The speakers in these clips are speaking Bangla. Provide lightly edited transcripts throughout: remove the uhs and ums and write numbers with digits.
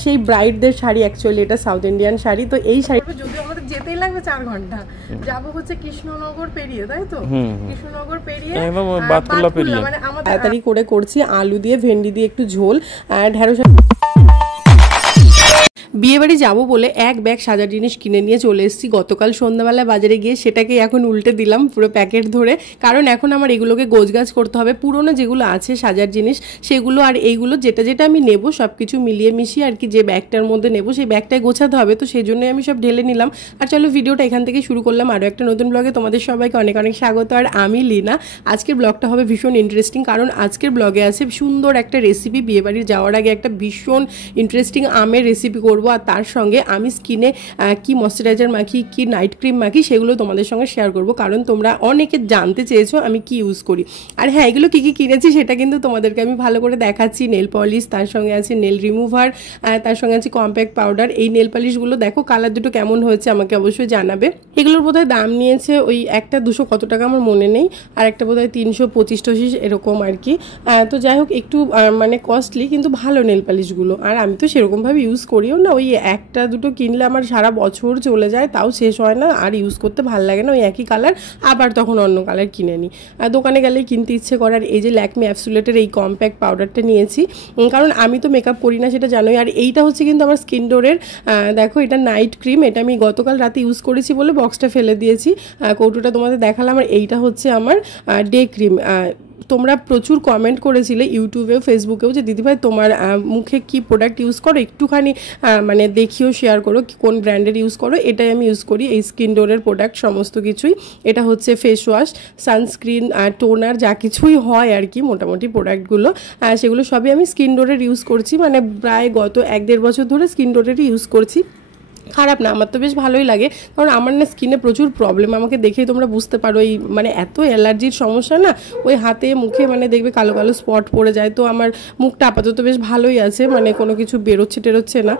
সেই ব্রাইডদের শাড়ি, অ্যাকচুয়ালি এটা সাউথ ইন্ডিয়ান শাড়ি। তো এই শাড়ি যদিও আমাদের যেতেই লাগবে 4 ঘন্টা, যাবো হচ্ছে কৃষ্ণনগর পেরিয়ে, তাই তো কৃষ্ণনগর পেরিয়ে মানে আমাদের তাড়াতাড়ি করে করছি আলু দিয়ে ভেন্ডি দিয়ে একটু ঝোল, ঢেঁড়স। বিয়েবাড়ি যাবো বলে এক ব্যাগ সাজার জিনিস কিনে নিয়ে চলে এসেছি গতকাল সন্ধ্যাবেলা বাজারে গিয়ে, সেটাকে এখন উল্টে দিলাম পুরো প্যাকেট ধরে, কারণ এখন আমার এগুলোকে গোছগাছ করতে হবে। পুরোনো যেগুলো আছে সাজার জিনিস সেগুলো আর এইগুলো যেটা যেটা আমি নেব সব কিছু মিলিয়ে মিশিয়ে আর কি, যে ব্যাগটার মধ্যে নেব সেই ব্যাগটায় গোছাতে হবে। তো সেই জন্যই আমি সব ঢেলে নিলাম। আর চলো ভিডিওটা এখান থেকে শুরু করলাম আরও একটা নতুন ব্লগে। তোমাদের সবাইকে অনেক অনেক স্বাগত। আর আমি লিনা। আজকের ব্লগটা হবে ভীষণ ইন্টারেস্টিং, কারণ আজকের ব্লগে আছে সুন্দর একটা রেসিপি। বিয়েবাড়ি যাওয়ার আগে একটা ভীষণ ইন্টারেস্টিং আমের রেসিপি করব, আর তার সঙ্গে আমি স্কিনে কি ময়শ্চারাইজার মাখি, কি নাইট ক্রিম মাখি, সেগুলো তোমাদের সঙ্গে শেয়ার করব, কারণ তোমরা অনেকে জানতে চেয়েছো আমি কি ইউজ করি। আর হ্যাঁ, এগুলো কী কী কিনেছি সেটা কিন্তু তোমাদেরকে আমি ভালো করে দেখাচ্ছি। নেল পলিশ, তার সঙ্গে আছে নেল রিমুভার, তার সঙ্গে আছে কম্প্যাক্ট পাউডার। এই নেল পলিশগুলো দেখো কালার দুটো কেমন হয়েছে আমাকে অবশ্যই জানাবে। এগুলোর বোধহয় দাম নিয়েছে ওই একটা 200 কত টাকা আমার মনে নেই, আর একটা বোধহয় 325 এরকম আর কি। তো যাই হোক একটু মানে কস্টলি, কিন্তু ভালো নেল পলিশগুলো। আর আমি তো সেরকমভাবে ইউজ করিও না, ওই একটা দুটো কিনলে আমার সারা বছর চলে যায়, তাও শেষ হয় না, আর ইউজ করতে ভালো লাগে না। ওই একই কালার আবার তখন অন্য কালার কিনে নিই, দোকানে গেলেই কিনতে ইচ্ছে করার। এই যে ল্যাকমি অ্যাবসোলিউটের এই কম্প্যাক্ট পাউডারটা নিয়েছি, কারণ আমি তো মেকআপ করি না সেটা জানোই। আর এইটা হচ্ছে কিন্তু আমার স্কিন ডোরের, দেখো এটা নাইট ক্রিম, এটা আমি গতকাল রাতে ইউজ করেছি বলে বক্সটা ফেলে দিয়েছি, কৌটোটা তোমাদের দেখালাম। আর এইটা হচ্ছে আমার ডে ক্রিম। তোমরা প্রচুর কমেন্ট করেছিলে ইউটিউবেও ফেসবুকেও যে দিদিভাই তোমার মুখে কি প্রোডাক্ট ইউজ করো, একটুখানি মানে দেখিও শেয়ার করো কোন ব্র্যান্ডের ইউজ করো। এটাই আমি ইউজ করি, এই স্কিন ডোরের প্রোডাক্ট সমস্ত কিছুই। এটা হচ্ছে ফেস ওয়াশ, সানস্ক্রিন, টোনার, যা কিছুই হয় আর কি মোটামুটি প্রোডাক্টগুলো, সেগুলো সবই আমি স্কিন ডোরের ইউজ করছি। মানে প্রায় গত 1-1.5 বছর ধরে স্কিন ডোরেরই ইউজ করছি। খারাপ না, আমার তো বেশ ভালোই লাগে, কারণ আমার না স্কিনে প্রচুর প্রবলেম, আমাকে দেখেই তোমরা বুঝতে পারো। এই মানে এত অ্যালার্জির সমস্যা না, ওই হাতে মুখে মানে দেখবে কালো কালো স্পট পড়ে যায়। তো আমার মুখটা আপাতত বেশ ভালোই আছে, মানে কোনো কিছু বেরোচ্ছে না,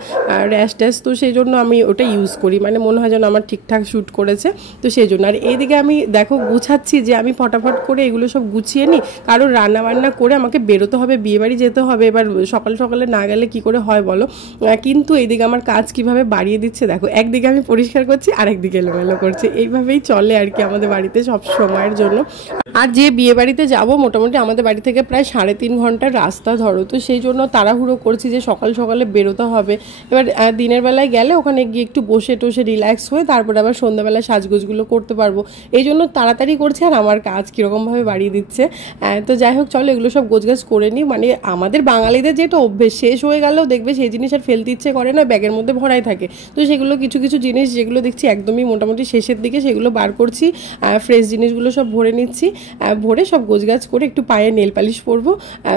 র্যাশ ট্যাশ। তো সেই জন্য আমি ওটা ইউজ করি, মানে মনে হয় যেন আমার ঠিকঠাক শ্যুট করেছে, তো সেই জন্য। আর এইদিকে আমি দেখো গুছাচ্ছি, যে আমি ফটাফট করে এগুলো সব গুছিয়ে নিই, কারণ রান্না বান্না করে আমাকে বেরোতে হবে, বিয়েবাড়ি যেতে হবে। এবার সকাল সকালে না গেলে কি করে হয় বলো। কিন্তু এইদিকে আমার কাজ কিভাবে বাড়িয়ে দিচ্ছে দেখো, একদিকে আমি পরিষ্কার করছি আর একদিকে এলোমেলো করছি, এইভাবেই চলে আর কি আমাদের বাড়িতে সব সময়ের জন্য। আর যে বিয়ে বাড়িতে যাবো মোটামুটি আমাদের বাড়ি থেকে প্রায় 3.5 ঘন্টার রাস্তা ধরো, তো সেই জন্য তাড়াহুড়ো করছি যে সকাল সকালে বেরোতে হবে। এবার দিনের বেলায় গেলে ওখানে গিয়ে একটু বসে টসে রিল্যাক্স হয়ে তারপরে আবার সন্ধ্যাবেলা সাজগোজগুলো করতে পারবো, এই জন্য তাড়াতাড়ি করছি। আর আমার কাজ কীরকমভাবে বাড়িয়ে দিচ্ছে। তো যাই হোক চলো এগুলো সব গোছগাছ করে নিই। মানে আমাদের বাঙালিদের যেটা অভ্যেস, শেষ হয়ে গেলেও দেখবে সেই জিনিস আর ফেলতে ইচ্ছে করে না, ব্যাগের মধ্যে ভরাই থাকে। তো সেগুলো কিছু কিছু জিনিস যেগুলো দেখছি একদমই মোটামুটি শেষের দিকে, সেগুলো বার করছি, ফ্রেশ জিনিসগুলো সব ভরে নিচ্ছি, ভরে সব গোছগাছ করে একটু পায়ে নেল পালিশ পরবো,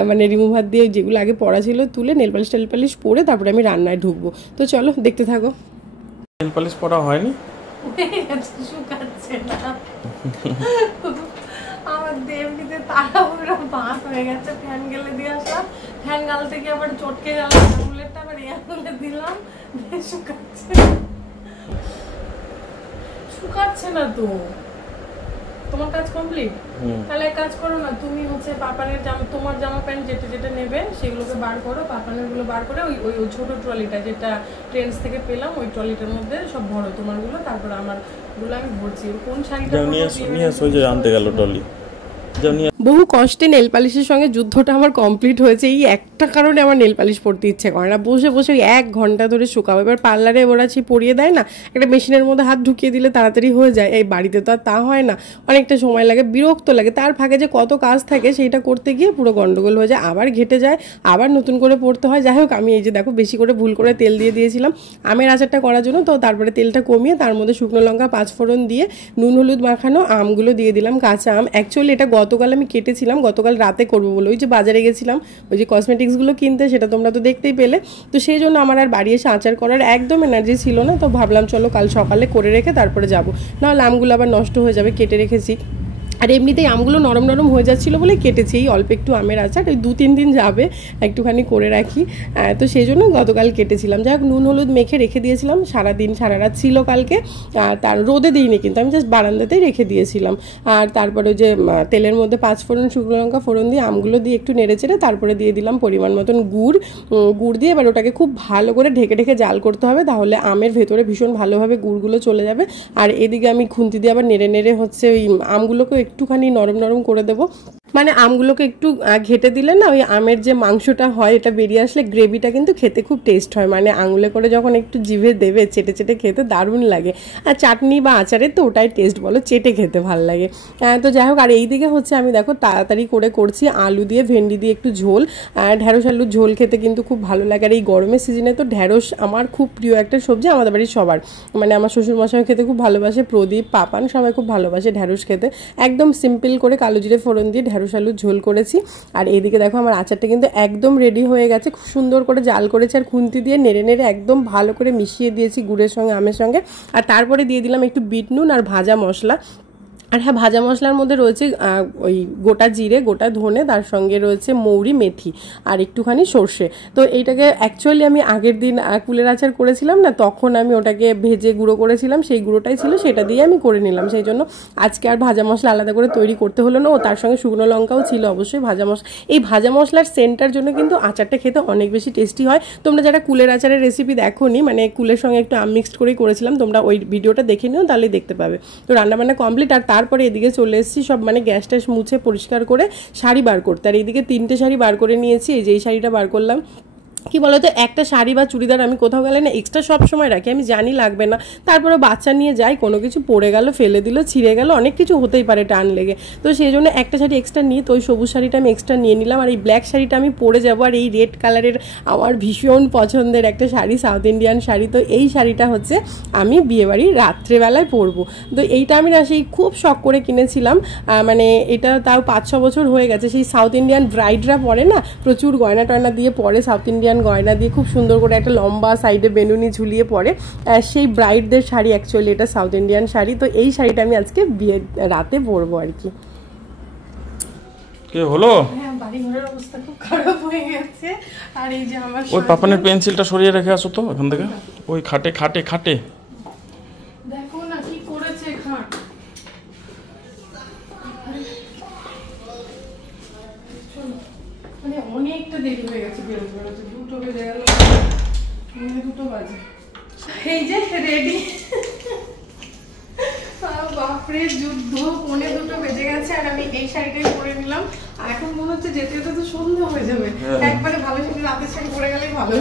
মানে রিমুভার দিয়ে যেগুলো আগে পরা ছিল তুলে নেল পালিশ পরে তারপরে আমি রান্নায় ঢুকবো। তো চলো দেখতে থাকো। নেল পালিশ পরা হয়নি, শুকাচ্ছে না আমার দেবনিতে তাড়াহুড়ো বাস হয়ে গেছে। ফ্যান গেলে দিয়ে আসলাম, ফ্যান গাল থেকে আবার চটকে গেল আঙুলেরটা, আবার এই আঙুলে দিলাম, শুকাচ্ছে না। তো তোমার কাজ কমপ্লিট, তাহলে এক কাজ করো না, তুমি হচ্ছে পাপানের জামা, তোমার জামা প্যান্ট যেটা যেটা নেবে সেগুলোকে বার করো, পাপানের গুলো বার করে ওই ওই ছোট ট্রলিটা যেটা ট্রেন্ডস থেকে পেলাম ওই ট্রলিটার মধ্যে সব ভরো তোমারগুলো, তারপর আমার গুলো আমি ভরছি। কোন শাড়িটা নিয়ে আনতে গেল ট্রলি। বহু কষ্টে নেল পালিশের সঙ্গে যুদ্ধটা আমার কমপ্লিট হয়েছে। এই একটা কারণে আমার নেল পালিশ পরতে ইচ্ছে করে না, বসে বসে 1 ঘন্টা ধরে শুকাবো। এবার পার্লারে ওরা পরিয়ে দেয় না, একটা মেশিনের মধ্যে হাত ঢুকিয়ে দিলে তাড়াতাড়ি হয়ে যায়। এই বাড়িতে তো আর তা হয় না, অনেকটা সময় লাগে, বিরক্ত লাগে। তার ফাঁকে যে কত কাজ থাকে সেইটা করতে গিয়ে পুরো গন্ডগোল হয়ে যায়, আবার ঘেটে যায়, আবার নতুন করে পড়তে হয়। যাই হোক আমি এই যে দেখো বেশি করে ভুল করে তেল দিয়ে দিয়েছিলাম আমের আচারটা করার জন্য, তো তারপরে তেলটা কমিয়ে তার মধ্যে শুকনো লঙ্কা 5 ফোড়ন দিয়ে নুন হলুদ মাখানো আমগুলো দিয়ে দিলাম, কাঁচা আম। অ্যাকচুয়ালি এটা গতকাল আমি কেটেছিলাম, গতকাল রাতে করবো বলে। ওই যে বাজারে গেছিলাম ওই যে কসমেটিক্সগুলো কিনতে, সেটা তোমরা তো দেখতেই পেলে। তো সেই জন্য আমার আর বাড়ি এসে আচার করার একদম এনার্জি ছিল না, তো ভাবলাম চলো কাল সকালে করে রেখে তারপরে যাবো, নাহলে আমগুলো আবার নষ্ট হয়ে যাবে, কেটে রেখেছি। আর এমনিতেই আমগুলো নরম নরম হয়ে যাচ্ছিলো বলে কেটেছি, এই অল্প একটু আমের আচার, ওই 2-3 দিন যাবে, একটুখানি করে রাখি, তো সেই জন্য গতকাল কেটেছিলাম। যাই হোক, নুন হলুদ মেখে রেখে দিয়েছিলাম, সারাদিন সারা রাত ছিল কালকে, তার রোদে দিইনি কিন্তু, আমি জাস্ট বারান্দাতেই রেখে দিয়েছিলাম। আর তারপরে যে তেলের মধ্যে 5 ফোড়ন শুকনো লঙ্কা ফোড়ন দিয়ে আমগুলো দিয়ে একটু নেড়ে চেড়ে তারপরে দিয়ে দিলাম পরিমাণ মতন গুড় দিয়ে এবার ওটাকে খুব ভালো করে ঢেকে ঢেকে জাল করতে হবে, তাহলে আমের ভেতরে ভীষণ ভালোভাবে গুড়গুলো চলে যাবে। আর এদিকে আমি খুন্তি দিয়ে আবার নেড়ে নেড়ে হচ্ছে ওই আমগুলোকে একটুখানি নরম নরম করে দেবো, মানে আমগুলোকে একটু ঘেটে দিলে না ওই আমের যে মাংসটা হয় এটা বেরিয়ে আসলে গ্রেভিটা কিন্তু খেতে খুব টেস্ট হয়, মানে আঙুলে করে যখন একটু জিভে দেবে চেটে চেটে খেতে দারুণ লাগে। আর চাটনি বা আচারের তো ওটাই টেস্ট বলো, চেটে খেতে ভালো লাগে। তো যাই হোক, আর এইদিকে হচ্ছে আমি দেখো তাড়াতাড়ি করে করছি আলু দিয়ে ভেন্ডি দিয়ে একটু ঝোল, ঢ্যাঁড়স আলুর ঝোল খেতে কিন্তু খুব ভালো লাগে। আর এই গরমের সিজনে তো ঢ্যাঁড়স আমার খুব প্রিয় একটা সবজি, আমাদের বাড়ির সবার, মানে আমার শ্বশুরমশাই খেতে খুব ভালোবাসে, প্রদীপ পাপান সবাই খুব ভালোবাসে ঢ্যাঁড়স খেতে। একদম সিম্পল করে কালো জিরে ফোড়ন দিয়ে ঢ্যাঁড়স আলুর ঝোল করেছি। আর এইদিকে দেখো আমার আচারটা কিন্তু একদম রেডি হয়ে গেছে, খুব সুন্দর করে জাল করেছি, আর খুন্তি দিয়ে নেড়ে নেড়ে একদম ভালো করে মিশিয়ে দিয়েছি গুড়ের সঙ্গে আমের সঙ্গে। আর তারপরে দিয়ে দিলাম একটু বিট নুন আর ভাজা মশলা। আর হ্যাঁ, ভাজা মশলার মধ্যে রয়েছে ওই গোটা জিরে গোটা ধনে, তার সঙ্গে রয়েছে মৌরি মেথি আর একটুখানি সর্ষে। তো এইটাকে অ্যাকচুয়ালি আমি আগের দিন কুলের আচার করেছিলাম না, তখন আমি ওটাকে ভেজে গুঁড়ো করেছিলাম, সেই গুঁড়োটাই ছিল, সেটা দিয়ে আমি করে নিলাম, সেই জন্য আজকে আর ভাজা মশলা আলাদা করে তৈরি করতে হলো না। ও তার সঙ্গে শুকনো লঙ্কাও ছিল অবশ্যই ভাজা মশলা। এই ভাজা মশলার সেন্টার জন্য কিন্তু আচারটা খেতে অনেক বেশি টেস্টি হয়। তোমরা যারা কুলের আচারের রেসিপি দেখোনি, মানে কুলের সঙ্গে একটু আম মিক্সড করেই করেছিলাম, তোমরা ওই ভিডিওটা দেখে নিও, তাহলেই দেখতে পাবে। তো রান্নাবান্না কমপ্লিট। আর তারপরে এদিকে চলে এসেছি সব মানে গ্যাস ট্যাস মুছে পরিষ্কার করে শাড়ি বার করতে। আর এইদিকে 3টে শাড়ি বার করে নিয়েছি, এই যে এই শাড়িটা বার করলাম। কি বলতো, একটা শাড়ি বা চুড়িদার আমি কোথাও গেলে না এক্সট্রা সব সময় রাখি, আমি জানি লাগবে না, তারপরে বাচ্চা নিয়ে যাই, কোনো কিছু পড়ে গেল, ফেলে দিল, ছিঁড়ে গেল, অনেক কিছু হতেই পারে টান লেগে, তো সেই জন্য একটা শাড়ি এক্সট্রা নিই। তো ওই সবুজ শাড়িটা আমি এক্সট্রা নিয়ে নিলাম। আর এই ব্ল্যাক শাড়িটা আমি পরে যাবো, আর এই রেড কালারের আমার ভীষণ পছন্দের একটা শাড়ি, সাউথ ইন্ডিয়ান শাড়ি। তো এই শাড়িটা হচ্ছে আমি বিয়েবাড়ির রাত্রেবেলায় পরবো। তো এইটা আমি না সেই খুব শখ করে কিনেছিলাম, মানে এটা তাও 5-6 বছর হয়ে গেছে। সেই সাউথ ইন্ডিয়ান ব্রাইডরা পরে না, প্রচুর গয়না টয়না দিয়ে পরে, সাউথ ইন্ডিয়ান গয়না দিয়ে খুব সুন্দর করে একটা লম্বা সাইডে বেনুনি ঝুলিয়ে পরে, সেই ব্রাইডদের শাড়ি অ্যাকচুয়ালি এটা সাউথ ইন্ডিয়ান শাড়ি। তো এই শাড়িটা আমি আজকে বিয়ের রাতে পরবো আর কি। কে হলো? হ্যাঁ, বাড়ি ঘরের অবস্থা খুব খারাপ হয়ে গেছে। আর এই যে আমার ওই পাপানের পেন্সিলটা সরিয়ে রেখে আসো তো এখান থেকে, ওই খাটে খাটে খাটে দেখো না কি করেছে খাট। মানে অনেকটা দেরি হয়ে গেছে বেরোতে বেরোতে, 2টো বেজে গেল, 2টো বাজে। এই যে রেডি, বাপরে যুদ্ধ, 2:45 বেজে গেছে। আর আমি এই শাড়িটাই পরে নিলাম। আর এখন মনে হচ্ছে যেতে যেতে তো সন্ধ্যা হয়ে যাবে, একবারে ভালো শাড়ি রাতের শাড়ি পরে গেলেই ভালো,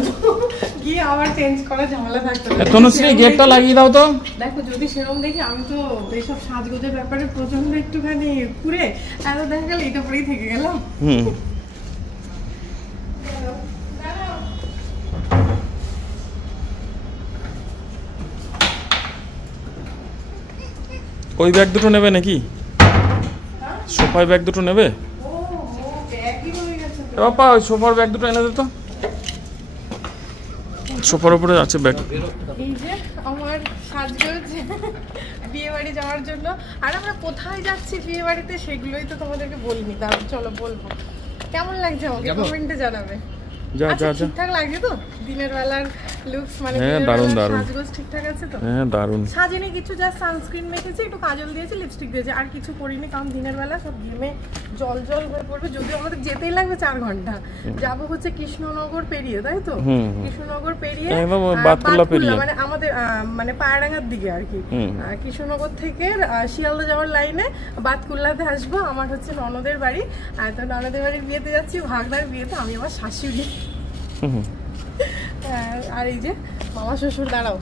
গিয়ে আবার চেঞ্জ করা ঝামেলা থাকতো না। তনুশ্রী গেটটা লাগিয়ে দাও তো। দেখো যদি সেরকম দেখি, আমি তো এইসব সাজগোজের ব্যাপারে প্রচন্ড একটুখানি ঘুরে, এত দেখা গেল এটা পরেই থেকে গেলাম। ওই ব্যাগ দুটো নেবে নাকি? সোফার ব্যাগ দুটো নেবে? বাবা ওই সোফার ব্যাগ দুটো এনে দে তো, সোফার উপরে আছে ব্যাগ। এই যে আমার সাজগোজ বিয়ে বাড়ি যাওয়ার জন্য। আর আমরা কোথায় যাচ্ছি বিয়ে বাড়িতে সেগুলোই তো তোমাদেরকে বলিনি, তাহলে চলো বলবো। কেমন লাগছে আমাকে কমেন্টে জানাবে। যা যা যা, ঠিকঠাক লাগছে তো দিনের বেলার লুকস, মানে হ্যাঁ দারুণ দারুণ, সাজগোজ ঠিকঠাক আছে তো? হ্যাঁ দারুণ। সাজিনি কিছু, যা সানস্ক্রিন মেখেছি, একটু কাজল দিয়েছি, লিপস্টিক দিয়েছি, আর কিছু করিনি, কারণ দিনের বেলা সব ঘেমে জল জল হয়ে পড়বে। যদিও আমাদের যেতেই লাগবে 4 ঘন্টা, যাবো হচ্ছে কৃষ্ণনগর পেরিয়ে, তাই তো? কৃষ্ণনগর পেরিয়ে বাতকুল্লা পেরিয়ে, মানে আমাদের মানে পায়রাঙ্গার দিকে আর কি। কৃষ্ণনগর থেকে শিয়ালদা যাওয়ার লাইনে বাতকুল্লাতে আসবো। আমার হচ্ছে ননদের বাড়ি, তো ননদের বাড়ির বিয়েতে যাচ্ছি, ভাগনার বিয়েতে, আমি আমার শাশুড়ি। আর এই যে মামা শ্বশুর, দাঁড়াও,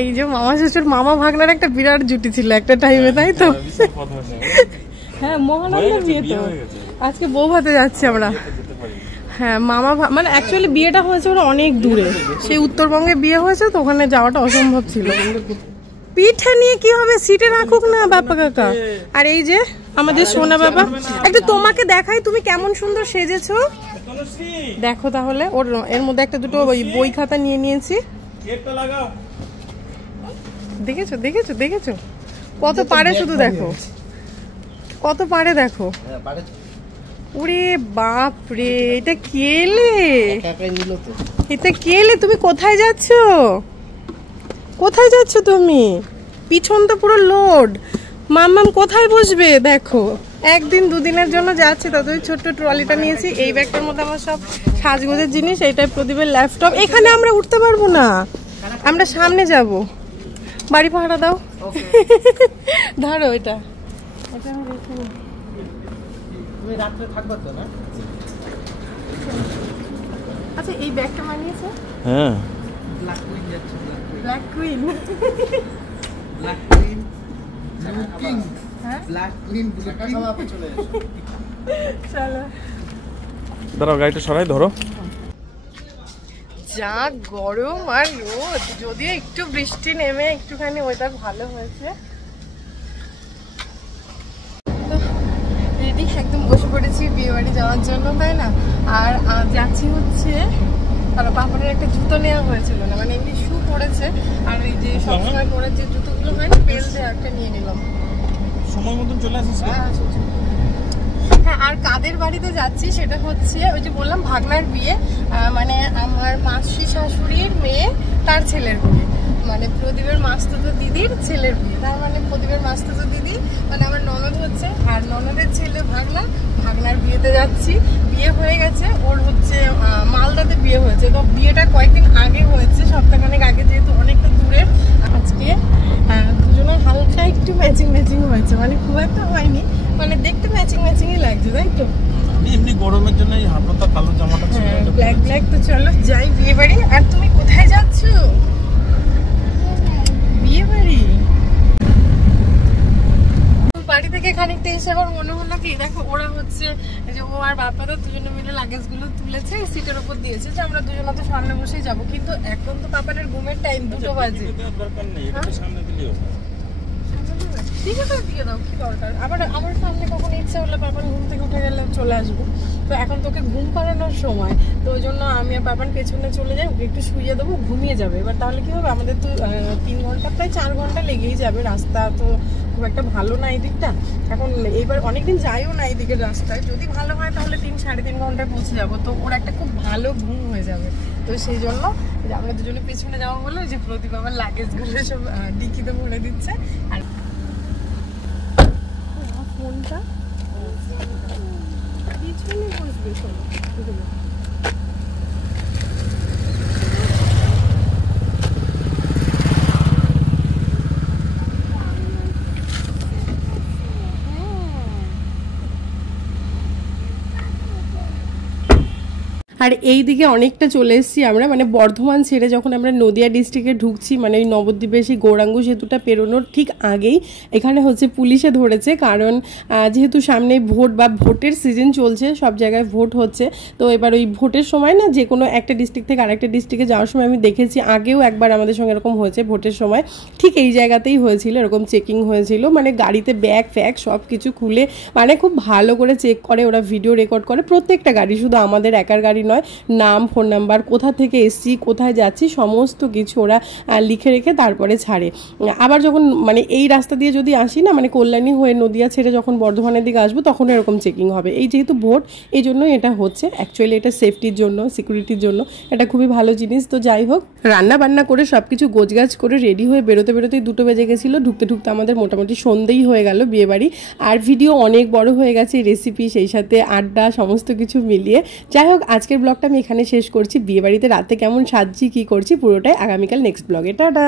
এই যে মামা শ্বশুর মামা ভাগনার একটা বিরাট জুটি ছিল একটা টাইমে, তাই তো? হ্যাঁ, মহানন্দার বিয়ে তো, আজকে বউ ভাতে যাচ্ছি আমরা। হ্যাঁ, মামা মানে অ্যাকচুয়ালি বিয়েটা হয়েছে ওরা অনেক দূরে, সেই উত্তরবঙ্গে বিয়ে হয়েছে, তো ওখানে যাওয়াটা অসম্ভব ছিল। পিঠে নিয়ে কি হবে, সিটে রাখুক না বাপ্পা কাকা। আর এই যে আমাদের সোনা বাবা, একটু তোমাকে দেখাই তুমি কেমন সুন্দর সেজেছো, দেখো তাহলে। ওর এর মধ্যে একটা দুটো ওই বই খাতা নিয়ে নিয়েছি, দেখেছো দেখেছো দেখেছো। কত পারে শুধু দেখো, কত পারে দেখো। ওরে বাপ রে, এটা কেলে, এটা কেলে। তুমি কোথায় যাচ্ছ, কোথায় যাচ্ছ তুমি? পিছন তো পুরো লোড। মাম্মাম কোথায় বসবে দেখো। একদিন দুদিনের জন্য যাচ্ছি, তত ওই ছোট্ট ট্রলিটা নিয়েছি। এই ব্যাগটার মধ্যে আমার সব সাজগোজের জিনিস, এইটাই প্রদীপের ল্যাপটপ। এখানে আমরা উঠতে পারবো না, আমরা সামনে যাব। বাড়ি পাহারা দাও। ধরো এটা, এটা আমি রেখে নিই। তুমি রাত্রে থাকবে তো না? আচ্ছা, এই ব্যাগটা বানিয়েছে? হ্যাঁ, ব্ল্যাক কুইন যাচ্ছে। Black queen, black queen, blue king. হ্যাঁ, ব্ল্যাক কুইন, ব্লু কিং। আপনি চলে এসো। চলো দাঁড়াও, গাড়িটা সরাই ধরো। যা গরম আর রোদ, যদিও একটু বৃষ্টি নেমে একটুখানি ওয়েদার ভালো হয়েছে। রেডি একদম বসে পড়েছি বিয়ে বাড়ি যাওয়ার জন্য, তাই না? আর যাচ্ছি হচ্ছে, কারণ পাপনের একটা জুতো নেওয়া হয়েছিল না, মানে এমনি শু পড়েছে। আর এই যে সবসময় পরে যে জুতোগুলো হয় না, বেল দিয়ে একটা নিয়ে নিলাম। সময় মতন চলে আসিস। হ্যাঁ, আর কাদের বাড়িতে যাচ্ছি সেটা হচ্ছে ওই যে বললাম ভাগনার বিয়ে, মানে আমার মাসি শাশুড়ির মেয়ে, তার ছেলের বিয়ে, মানে প্রদীপের মাস্তুতো দিদির ছেলের বিয়ে। তার মানে প্রদীপের মাস্তুতো দিদি মানে আমার ননদ হচ্ছে, আর ননদের ছেলে ভাগনা, ভাগনার বিয়েতে যাচ্ছি। বিয়ে হয়ে গেছে ওর, হচ্ছে মালদাতে বিয়ে হয়েছে। তো বিয়েটা কয়েকদিন আগে হয়েছে, সপ্তাহখানেক আগে, যেহেতু অনেকটা দূরের। আজকে দুজনের হালকা একটু ম্যাচিং ম্যাচিং হয়েছে, মানে খুব একটা হয়নি, মানে দেখতে ম্যাচিং ম্যাচিংই লাগছে, তাই তো? এমনি গরমের জন্য এই হাফটা কালো জামাটা ছিল, ব্ল্যাক ব্ল্যাক। তো চলো যাই বিয়ে বাড়ি। আর তুমি কোথায় যাচ্ছ? বিয়ে বাড়ি। বাড়ি থেকে খানিকটা এসে আবার মনে হলো কি, দেখো ওরা হচ্ছে যে ও আর বাপারা দুজনে মিলে লাগেজ গুলো তুলেছে, সিটের উপর দিয়েছে, যে আমরা দুজনে তো সামনে বসেই যাবো। কিন্তু এখন তো পাপানের ঘুমের টাইম 2 বাজে। ঠিক আছে, দিয়ে দাও, কি দরকার। আবার সামনে কখন ইচ্ছা হলে পাপান ঘুম থেকে উঠে গেলে চলে আসবো। তো এখন তোকে ঘুম পাড়ানোর সময়, তো ওই জন্য আমি আর পাপান পেছনে চলে যাই, ওকে একটু শুইয়ে দেবো, ঘুমিয়ে যাবে। এবার তাহলে কি হবে, আমাদের তো 3 ঘন্টা প্রায় 4 ঘন্টা লেগেই যাবে। রাস্তা তো খুব একটা ভালো না এই দিকটা। এখন এইবার অনেকদিন যাইও না এই দিকের রাস্তায়, যদি ভালো হয় তাহলে 3-3.5 ঘন্টায় পৌঁছে যাবো। তো ওর একটা খুব ভালো ঘুম হয়ে যাবে। তো সেই জন্য আমরা দুজনে পেছনে যাবো বলে যে প্রদীপ আবার লাগেজগুলো সব ডিকিতে ভরে দিচ্ছে। আর ফোনটা পিছনে বসবে, চলো। আর এই দিকে অনেকটা চলে এসেছি আমরা, মানে বর্ধমান ছেড়ে যখন আমরা নদিয়া ডিস্ট্রিক্টে ঢুকছি, মানে ওই নবদ্বীপে সেই গৌরাঙ্গ সেতুটা পেরোনোর ঠিক আগেই এখানে হচ্ছে পুলিশে ধরেছে। কারণ যেহেতু সামনে ভোট বা ভোটের সিজন চলছে, সব জায়গায় ভোট হচ্ছে। তো এবার ওই ভোটের সময় না, যে কোনো একটা ডিস্ট্রিক্ট থেকে আরেকটা ডিস্ট্রিক্টে যাওয়ার সময় আমি দেখেছি, আগেও একবার আমাদের সঙ্গে এরকম হয়েছে ভোটের সময়, ঠিক এই জায়গাতেই হয়েছিল, এরকম চেকিং হয়েছিল। মানে গাড়িতে ব্যাগ ফ্যাগ সব কিছু খুলে, মানে খুব ভালো করে চেক করে ওরা, ভিডিও রেকর্ড করে প্রত্যেকটা গাড়ি, শুধু আমাদের একার গাড়ি নয়, নাম, ফোন নাম্বার, কোথা থেকে এসছি, কোথায় যাচ্ছি, সমস্ত কিছু ওরা লিখে রেখে তারপরে ছাড়ে। আবার যখন মানে এই রাস্তা দিয়ে যদি আসি না, মানে কল্যাণী হয়ে নদিয়া ছেড়ে যখন বর্ধমানের দিকে আসবো, তখন এরকম চেকিং হবে। এই যেহেতু ভোট, এই জন্যই এটা হচ্ছে। অ্যাকচুয়ালি এটা সেফটির জন্য, সিকিউরিটির জন্য এটা খুবই ভালো জিনিস। তো যাই হোক, রান্না বান্না করে সব কিছু গোছগাছ করে রেডি হয়ে বেরোতে বেরোতেই 2টো বেজে গেছিলো। ঢুকতে ঢুকতে আমাদের মোটামুটি সন্ধ্যেই হয়ে গেল বিয়েবাড়ি। আর ভিডিও অনেক বড় হয়ে গেছে, রেসিপি, সেই সাথে আড্ডা, সমস্ত কিছু মিলিয়ে। যাই হোক, আজকের ব্লগটা আমি এখানে শেষ করছি। বিয়েবাড়িতে রাতে কেমন সাজছি, কি করছি, পুরোটাই আগামীকাল নেক্সট ব্লগে। টাটা।